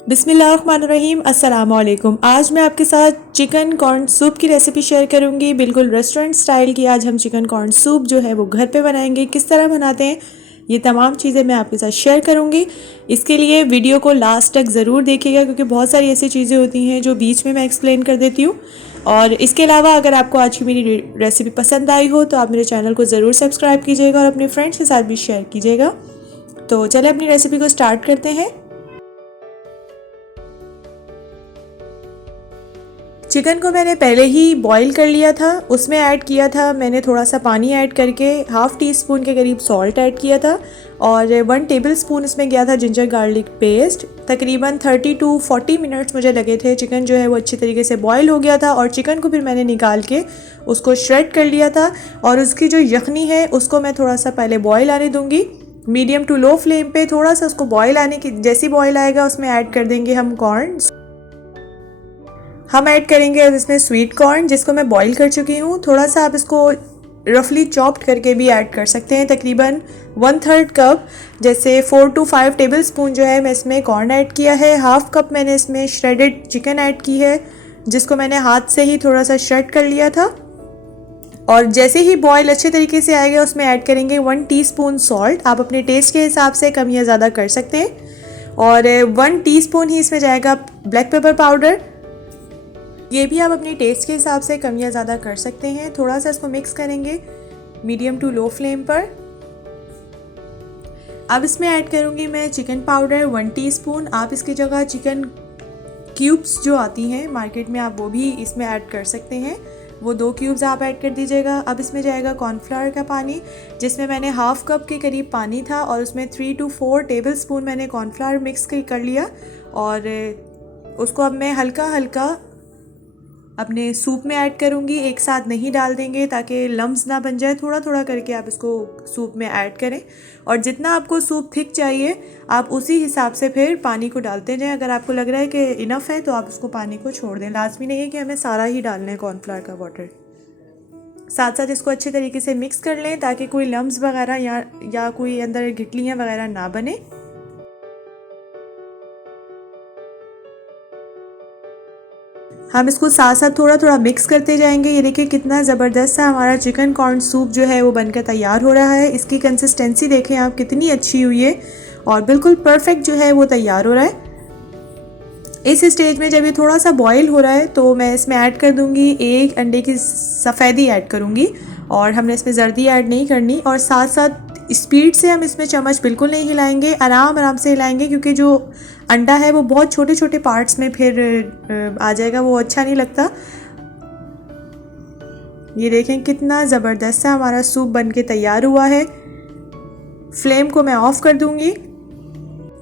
बिस्मिल्लाहिर्रहमानिर्रहीम अस्सलाम वालेकुम। आज मैं आपके साथ चिकन कॉर्न सूप की रेसिपी शेयर करूंगी। बिल्कुल रेस्टोरेंट स्टाइल की आज हम चिकन कॉर्न सूप जो है वो घर पे बनाएंगे। किस तरह बनाते हैं ये तमाम चीज़ें मैं आपके साथ शेयर करूंगी। इसके लिए वीडियो को लास्ट तक ज़रूर देखिएगा क्योंकि बहुत सारी ऐसी चीज़ें होती हैं जो बीच में मैं एक्सप्लेन कर देती हूँ। और इसके अलावा अगर आपको आज की मेरी रेसिपी पसंद आई हो तो आप मेरे चैनल को ज़रूर सब्सक्राइब कीजिएगा और अपने फ्रेंड्स के साथ भी शेयर कीजिएगा। तो चले अपनी रेसिपी को स्टार्ट करते हैं। चिकन को मैंने पहले ही बॉईल कर लिया था, उसमें ऐड किया था मैंने थोड़ा सा पानी ऐड करके, हाफ़ टी स्पून के करीब सॉल्ट ऐड किया था और 1 टेबल स्पून इसमें गया था जिंजर गार्लिक पेस्ट। तकरीबन 30 to 40 मिनट्स मुझे लगे थे। चिकन जो है वो अच्छी तरीके से बॉईल हो गया था और चिकन को फिर मैंने निकाल के उसको श्रेड कर लिया था और उसकी जो यखनी है उसको मैं थोड़ा सा पहले बॉयल आने दूँगी मीडियम टू लो फ्लेम पे। थोड़ा सा उसको बॉयल आने की जैसी बॉयल आएगा उसमें ऐड कर देंगे हम कॉर्न। हम ऐड करेंगे अब इसमें स्वीट कॉर्न जिसको मैं बॉईल कर चुकी हूँ। थोड़ा सा आप इसको रफली चॉप्ड करके भी ऐड कर सकते हैं। तकरीबन 1/3 कप जैसे 4 to 5 टेबल स्पून जो है मैं इसमें कॉर्न ऐड किया है। हाफ़ कप मैंने इसमें श्रेडेड चिकन ऐड की है जिसको मैंने हाथ से ही थोड़ा सा श्रेड कर लिया था। और जैसे ही बॉयल अच्छे तरीके से आएगा उसमें ऐड करेंगे 1 टीस्पून सॉल्ट। आप अपने टेस्ट के हिसाब से कम या ज़्यादा कर सकते हैं। और 1 टीस्पून ही इसमें जाएगा ब्लैक पेपर पाउडर, ये भी आप अपने टेस्ट के हिसाब से कम या ज़्यादा कर सकते हैं। थोड़ा सा इसको मिक्स करेंगे मीडियम टू लो फ्लेम पर। अब इसमें ऐड करूँगी मैं चिकन पाउडर 1 टीस्पून। आप इसकी जगह चिकन क्यूब्स जो आती हैं मार्केट में आप वो भी इसमें ऐड कर सकते हैं, वो 2 क्यूब्स आप ऐड कर दीजिएगा। अब इसमें जाएगा कॉर्नफ्लावर का पानी जिसमें मैंने हाफ़ कप के करीब पानी था और उसमें 3 to 4 टेबल स्पून मैंने कॉर्नफ्लावर मिक्स कर लिया और उसको अब मैं हल्का हल्का अपने सूप में ऐड करूँगी। एक साथ नहीं डाल देंगे ताकि लम्स ना बन जाए, थोड़ा थोड़ा करके आप इसको सूप में ऐड करें और जितना आपको सूप थिक चाहिए आप उसी हिसाब से फिर पानी को डालते जाएं। अगर आपको लग रहा है कि इनफ है तो आप उसको पानी को छोड़ दें। लाजमी नहीं है कि हमें सारा ही डालना है कॉर्नफ्लावर का वाटर। साथ साथ इसको अच्छे तरीके से मिक्स कर लें ताकि कोई लम्स वगैरह या कोई अंदर गिटलियाँ वगैरह ना बने। हम इसको साथ साथ थोड़ा थोड़ा मिक्स करते जाएंगे। ये देखिए कितना ज़बरदस्त सा हमारा चिकन कॉर्न सूप जो है वो बनकर तैयार हो रहा है। इसकी कंसिस्टेंसी देखें आप कितनी अच्छी हुई है और बिल्कुल परफेक्ट जो है वो तैयार हो रहा है। इस स्टेज में जब ये थोड़ा सा बॉईल हो रहा है तो मैं इसमें ऐड कर दूंगी 1 अंडे की सफ़ेदी ऐड करूंगी और हमने इसमें जर्दी ऐड नहीं करनी। और साथ साथ स्पीड से हम इसमें चम्मच बिल्कुल नहीं हिलाएंगे, आराम आराम से हिलाएंगे क्योंकि जो अंडा है वो बहुत छोटे छोटे पार्ट्स में फिर आ जाएगा, वो अच्छा नहीं लगता। ये देखें कितना ज़बरदस्त सा हमारा सूप बनके तैयार हुआ है। फ्लेम को मैं ऑफ़ कर दूंगी।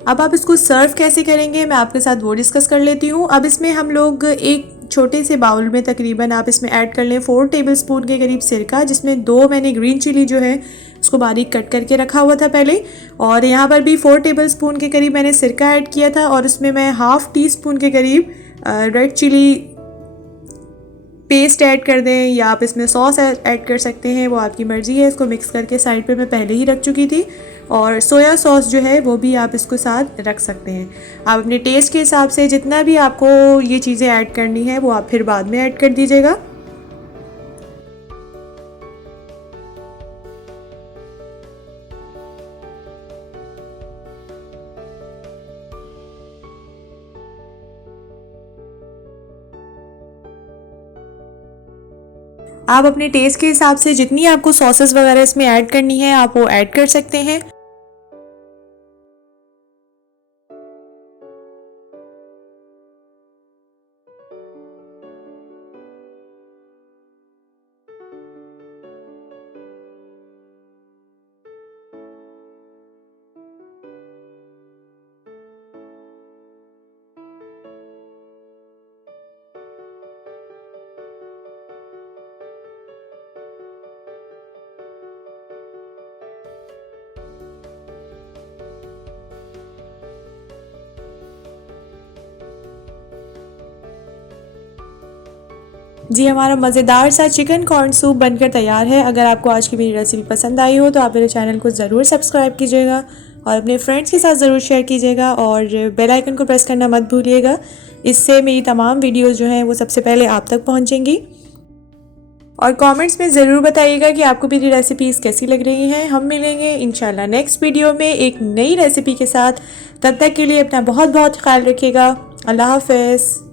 अब आप इसको सर्व कैसे करेंगे मैं आपके साथ वो डिस्कस कर लेती हूँ। अब इसमें हम लोग एक छोटे से बाउल में तकरीबन आप इसमें ऐड कर लें 4 टेबल स्पून के करीब सिरका, जिसमें 2 मैंने ग्रीन चिली जो है उसको बारीक कट करके रखा हुआ था पहले। और यहाँ पर भी 4 टेबल स्पून के करीब मैंने सिरका ऐड किया था और उसमें मैं हाफ़ टी स्पून के करीब रेड चिली पेस्ट ऐड कर दें या आप इसमें सॉस ऐड कर सकते हैं, वो आपकी मर्ज़ी है। इसको मिक्स करके साइड पे मैं पहले ही रख चुकी थी। और सोया सॉस जो है वो भी आप इसको साथ रख सकते हैं। आप अपने टेस्ट के हिसाब से जितना भी आपको ये चीज़ें ऐड करनी है वो आप फिर बाद में ऐड कर दीजिएगा। आप अपने टेस्ट के हिसाब से जितनी आपको सॉसेस वगैरह इसमें ऐड करनी है आप वो ऐड कर सकते हैं। जी हमारा मज़ेदार सा चिकन कॉर्न सूप बनकर तैयार है। अगर आपको आज की मेरी रेसिपी पसंद आई हो तो आप मेरे चैनल को ज़रूर सब्सक्राइब कीजिएगा और अपने फ्रेंड्स के साथ ज़रूर शेयर कीजिएगा और बेल आइकन को प्रेस करना मत भूलिएगा। इससे मेरी तमाम वीडियोस जो हैं वो सबसे पहले आप तक पहुंचेंगी। और कमेंट्स में ज़रूर बताइएगा कि आपको मेरी रेसिपीज़ कैसी लग रही हैं। हम मिलेंगे इंशाल्लाह नेक्स्ट वीडियो में एक नई रेसिपी के साथ। तब तक के लिए अपना बहुत बहुत ख्याल रखिएगा। अल्लाह हाफ़िज़।